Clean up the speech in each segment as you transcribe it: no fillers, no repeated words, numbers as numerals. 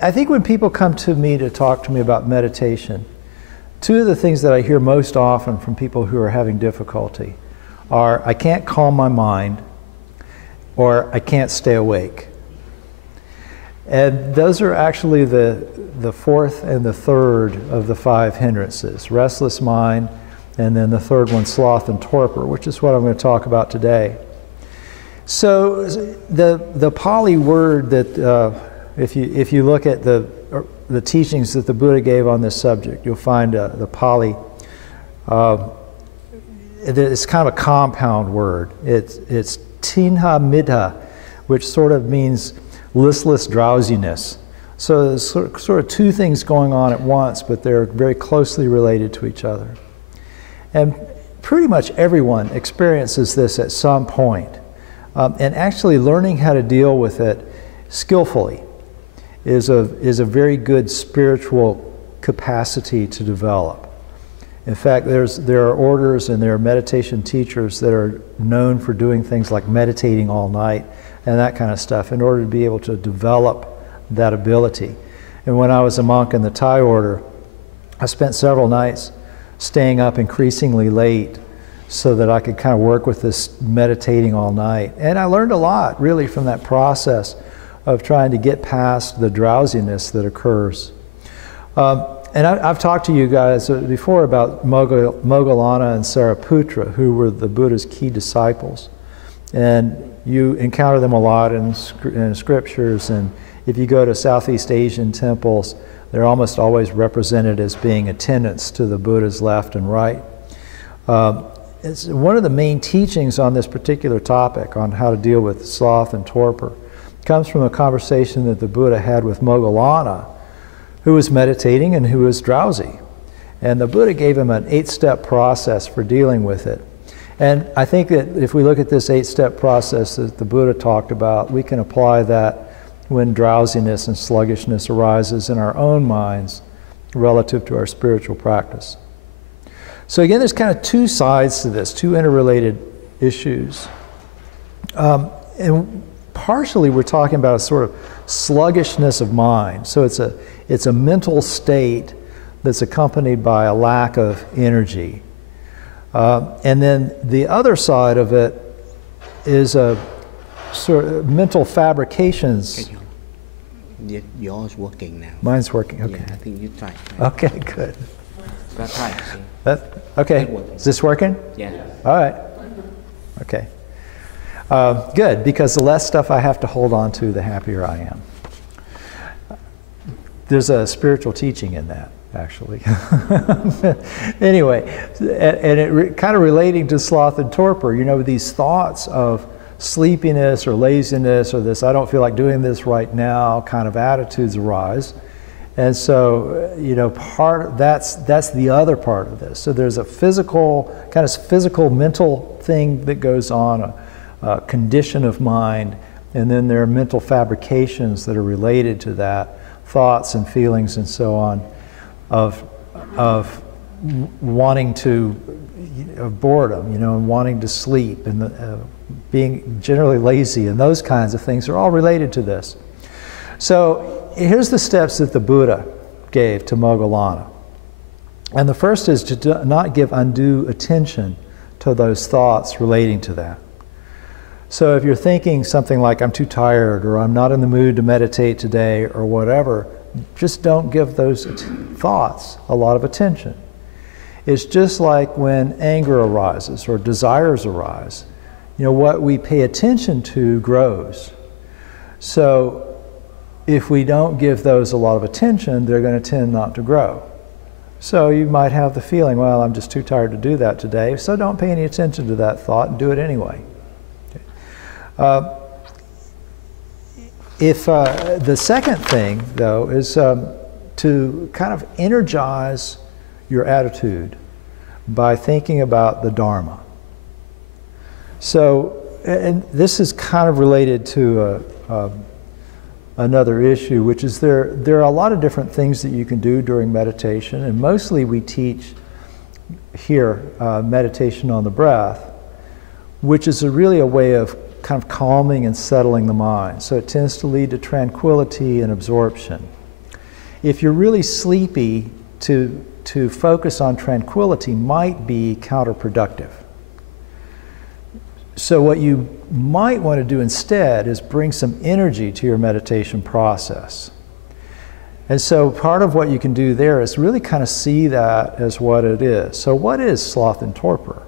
I think when people come to me to talk to me about meditation, two of the things that I hear most often from people who are having difficulty are, I can't calm my mind, or I can't stay awake. And those are actually the fourth and the third of the 5 hindrances: restless mind, and then the third one, sloth and torpor, which is what I'm going to talk about today. So the Pali word that, if you look at the teachings that the Buddha gave on this subject, you'll find the Pali. It's kind of a compound word. It's tinha midha, which sort of means listless drowsiness. So there's sort of two things going on at once, but they're very closely related to each other. And pretty much everyone experiences this at some point. And actually learning how to deal with it skillfully is a very good spiritual capacity to develop. In fact, there are orders and there are meditation teachers that are known for doing things like meditating all night and that kind of stuff in order to be able to develop that ability. And when I was a monk in the Thai order, I spent several nights staying up increasingly late so that I could kind of work with this meditating all night. And I learned a lot, really, from that process of trying to get past the drowsiness that occurs. And I've talked to you guys before about Moggallana and Sariputra, who were the Buddha's key disciples. And you encounter them a lot in scriptures, and if you go to Southeast Asian temples, they're almost always represented as being attendants to the Buddha's left and right. It's one of the main teachings on this particular topic, on how to deal with sloth and torpor, comes from a conversation that the Buddha had with Moggallana, who was meditating and who was drowsy. And the Buddha gave him an 8-step process for dealing with it. And I think that if we look at this 8-step process that the Buddha talked about, we can apply that when drowsiness and sluggishness arises in our own minds relative to our spiritual practice. So again, there's kind of two sides to this, two interrelated issues. And partially we're talking about a sort of sluggishness of mind. So it's a mental state that's accompanied by a lack of energy. And then the other side of it is a sort of mental fabrications. Yours working now. Mine's working, okay. Yeah, I think you try. Okay, good. Try. Okay, is this working? Yeah. All right. Okay. Good, because the less stuff I have to hold on to, the happier I am. There's a spiritual teaching in that, actually. Anyway, and it kind of relating to sloth and torpor, you know, these thoughts of sleepiness or laziness or this, I don't feel like doing this right now, kind of attitudes arise. And so, you know, that's the other part of this. So there's a kind of physical, mental thing that goes on, a condition of mind, and then there are mental fabrications that are related to that, thoughts and feelings and so on, of wanting to, of boredom, you know, and wanting to sleep, and being generally lazy, and those kinds of things are all related to this. So here's the steps that the Buddha gave to Moggallana. And the first is to not give undue attention to those thoughts relating to that. So if you're thinking something like, I'm too tired, or I'm not in the mood to meditate today, or whatever, just don't give those thoughts a lot of attention. It's just like when anger arises or desires arise. You know, what we pay attention to grows. So if we don't give those a lot of attention, they're going to tend not to grow. So you might have the feeling, well, I'm just too tired to do that today, so don't pay any attention to that thought and do it anyway. The second thing, though, is to kind of energize your attitude by thinking about the Dharma. So, and this is kind of related to another issue, which is there are a lot of different things that you can do during meditation, and mostly we teach here meditation on the breath, which is really a way of kind of calming and settling the mind. So it tends to lead to tranquility and absorption. If you're really sleepy, to focus on tranquility might be counterproductive. So what you might want to do instead is bring some energy to your meditation process. And so part of what you can do there is really kind of see that as what it is. So what is sloth and torpor?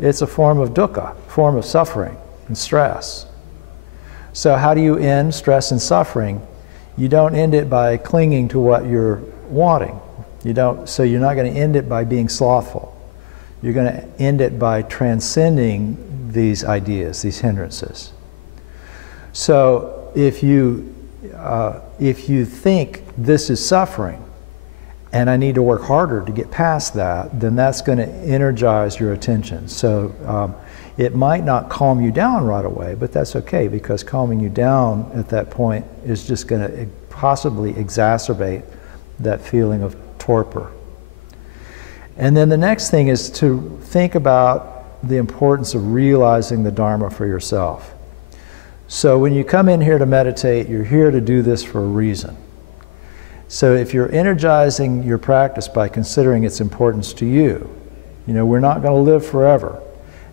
It's a form of dukkha, form of suffering and stress. So how do you end stress and suffering? You don't end it by clinging to what you're wanting. So you're not going to end it by being slothful. You're going to end it by transcending these ideas, these hindrances. So if you think this is suffering and I need to work harder to get past that, then that's going to energize your attention. So it might not calm you down right away, but that's okay, because calming you down at that point is just going to possibly exacerbate that feeling of torpor. And then the next thing is to think about the importance of realizing the Dharma for yourself. So when you come in here to meditate, you're here to do this for a reason. So if you're energizing your practice by considering its importance to you, we're not going to live forever.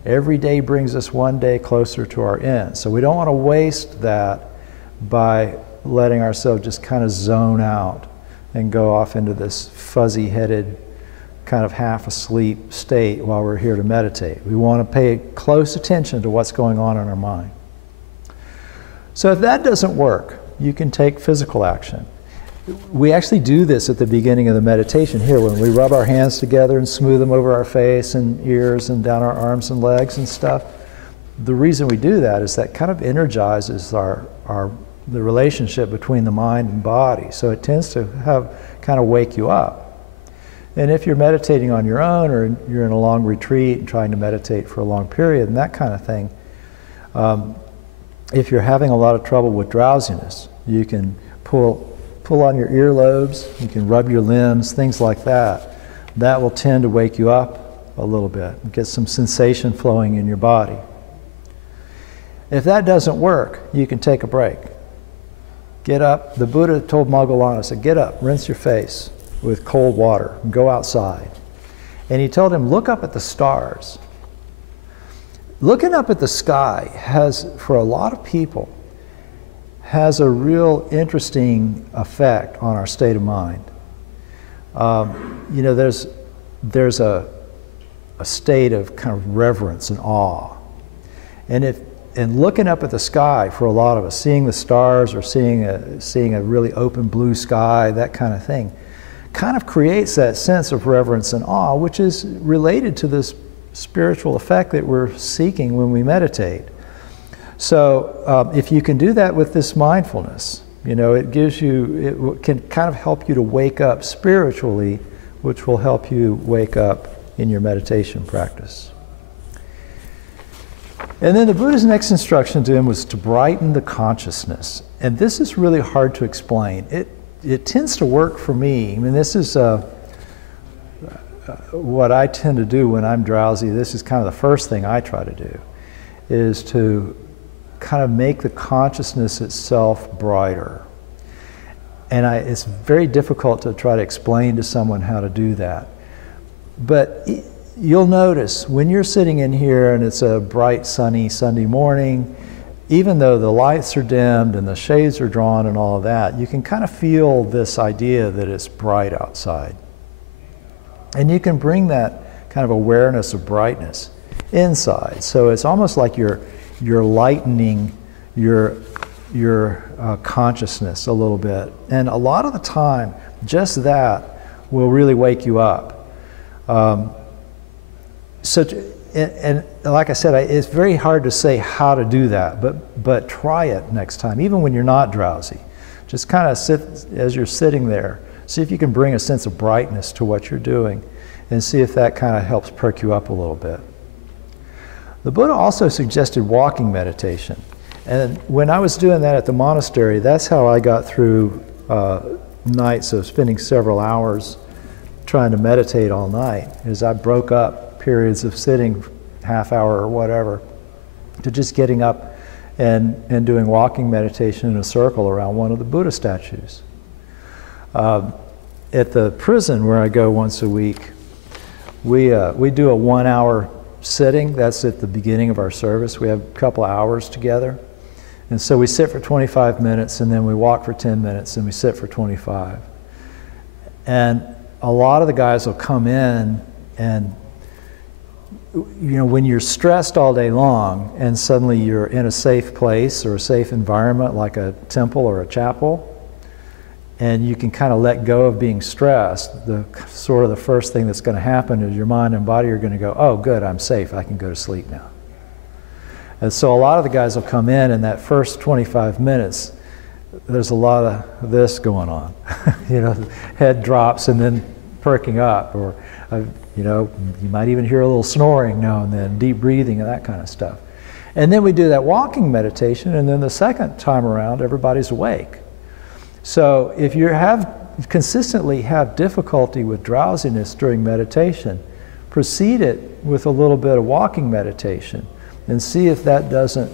Every day brings us one day closer to our end. So we don't want to waste that by letting ourselves just kind of zone out and go off into this fuzzy-headed, kind of half-asleep state while we're here to meditate. We want to pay close attention to what's going on in our mind. So if that doesn't work, you can take physical action. We actually do this at the beginning of the meditation here, when we rub our hands together and smooth them over our face and ears and down our arms and legs and stuff. The reason we do that is that kind of energizes the relationship between the mind and body. So it tends to kind of wake you up. And if you're meditating on your own, or you're in a long retreat and trying to meditate for a long period and that kind of thing, if you're having a lot of trouble with drowsiness, you can pull on your earlobes, you can rub your limbs, things like that. That will tend to wake you up a little bit and get some sensation flowing in your body. If that doesn't work, you can take a break. Get up. The Buddha told Moggallana, said, get up, rinse your face with cold water, and go outside. And he told him, look up at the stars. Looking up at the sky has, for a lot of people, has a real interesting effect on our state of mind. There's a state of kind of reverence and awe. And looking up at the sky, for a lot of us, seeing the stars or seeing a really open blue sky, that kind of thing, kind of creates that sense of reverence and awe, which is related to this spiritual effect that we're seeking when we meditate. So if you can do that with this mindfulness, it can kind of help you to wake up spiritually, which will help you wake up in your meditation practice. And then the Buddha's next instruction to him was to brighten the consciousness. And this is really hard to explain. It tends to work for me. I mean, this is what I tend to do when I'm drowsy. This is kind of the first thing I try to do, is to kind of make the consciousness itself brighter. And it's very difficult to try to explain to someone how to do that. But you'll notice when you're sitting in here and it's a bright, sunny Sunday morning, even though the lights are dimmed and the shades are drawn and all of that, you can kind of feel this idea that it's bright outside. And you can bring that kind of awareness of brightness inside. So it's almost like you're lightening your consciousness a little bit. And a lot of the time, just that will really wake you up. And like I said, it's very hard to say how to do that, but try it next time, even when you're not drowsy. Just kind of sit, as you're sitting there, see if you can bring a sense of brightness to what you're doing, and see if that kind of helps perk you up a little bit. The Buddha also suggested walking meditation. And when I was doing that at the monastery, that's how I got through nights of spending several hours trying to meditate all night, is I broke up periods of sitting, half hour or whatever, to just getting up and doing walking meditation in a circle around one of the Buddha statues. At the prison where I go once a week, we do a 1 hour sitting. That's at the beginning of our service. We have a couple of hours together. And so we sit for 25 minutes, and then we walk for 10 minutes, and we sit for 25. And a lot of the guys will come in, and when you're stressed all day long and suddenly you're in a safe place or a safe environment like a temple or a chapel, and you can kind of let go of being stressed, the first thing that's going to happen is your mind and body are going to go, oh good, I'm safe, I can go to sleep now. And so a lot of the guys will come in that first 25 minutes, there's a lot of this going on. Head drops and then perking up, or you might even hear a little snoring now and then, deep breathing and that kind of stuff. And then we do that walking meditation, and then the second time around, everybody's awake. So if you consistently have difficulty with drowsiness during meditation, precede it with a little bit of walking meditation and see if that doesn't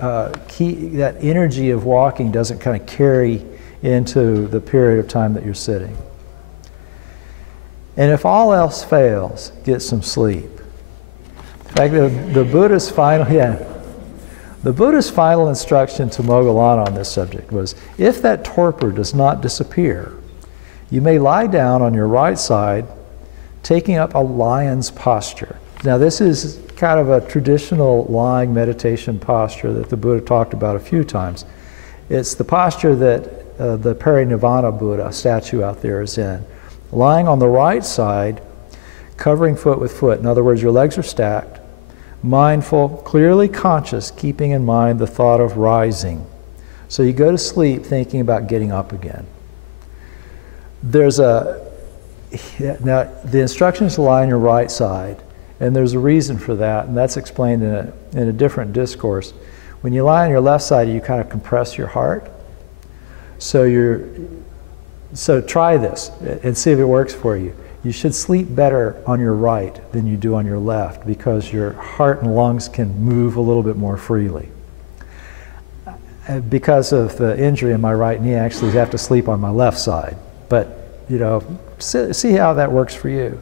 that energy of walking doesn't kind of carry into the period of time that you're sitting. And if all else fails, get some sleep. In fact, the Buddha's final instruction to Moggallana on this subject was, if that torpor does not disappear, you may lie down on your right side, taking up a lion's posture. Now this is kind of a traditional lying meditation posture that the Buddha talked about a few times. It's the posture that the Parinirvana Buddha statue out there is in. Lying on the right side, covering foot with foot. In other words, your legs are stacked, mindful, clearly conscious, keeping in mind the thought of rising. So you go to sleep thinking about getting up again. Now the instruction is to lie on your right side, and there's a reason for that, and that's explained in a different discourse. When you lie on your left side, you kind of compress your heart. So try this and see if it works for you. You should sleep better on your right than you do on your left, because your heart and lungs can move a little bit more freely. Because of the injury in my right knee, I actually have to sleep on my left side. But, see how that works for you.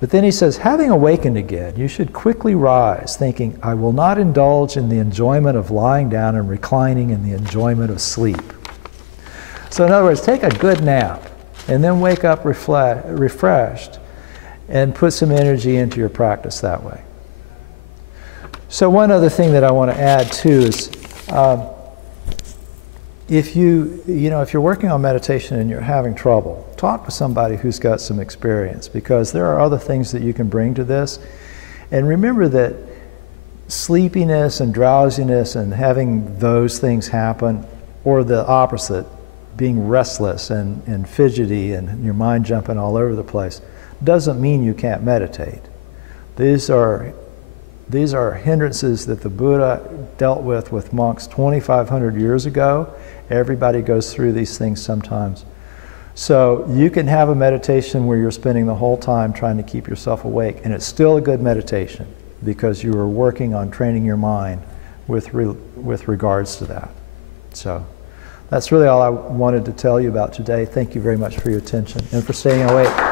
But then he says, having awakened again, you should quickly rise, thinking, I will not indulge in the enjoyment of lying down and reclining in the enjoyment of sleep. So in other words, take a good nap, and then wake up refreshed, and put some energy into your practice that way. So one other thing that I want to add too is, if you're working on meditation and you're having trouble, talk to somebody who's got some experience, because there are other things that you can bring to this. And remember that sleepiness and drowsiness and having those things happen, or the opposite, being restless and fidgety and your mind jumping all over the place, doesn't mean you can't meditate. These are hindrances that the Buddha dealt with monks 2,500 years ago. Everybody goes through these things sometimes. So you can have a meditation where you're spending the whole time trying to keep yourself awake, and it's still a good meditation because you are working on training your mind with regards to that. So that's really all I wanted to tell you about today. Thank you very much for your attention and for staying awake.